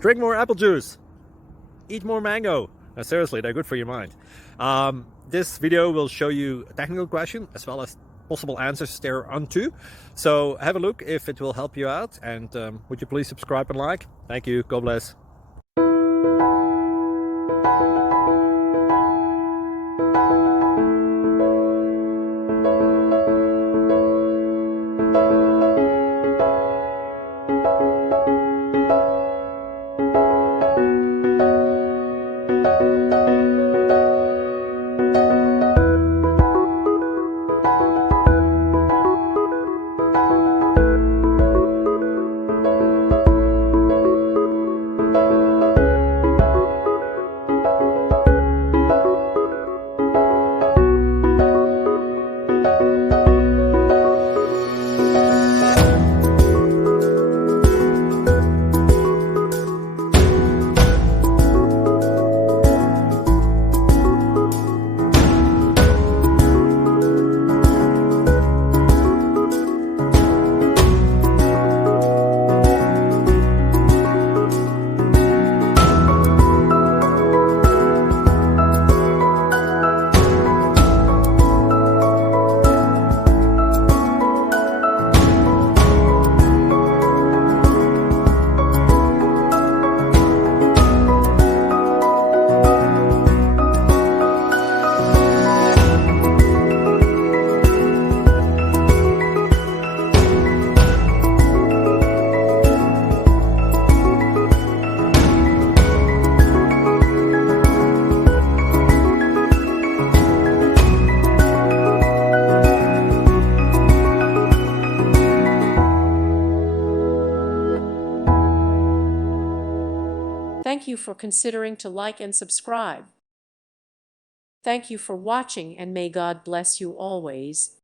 Drink more apple juice. Eat more mango. No, seriously, they're good for your mind. This video will show you a technical question as well as possible answers thereunto. So have a look if it will help you out, and would you please subscribe and like? Thank you. God bless. Thank you for considering to like and subscribe. Thank you for watching, and may God bless you always.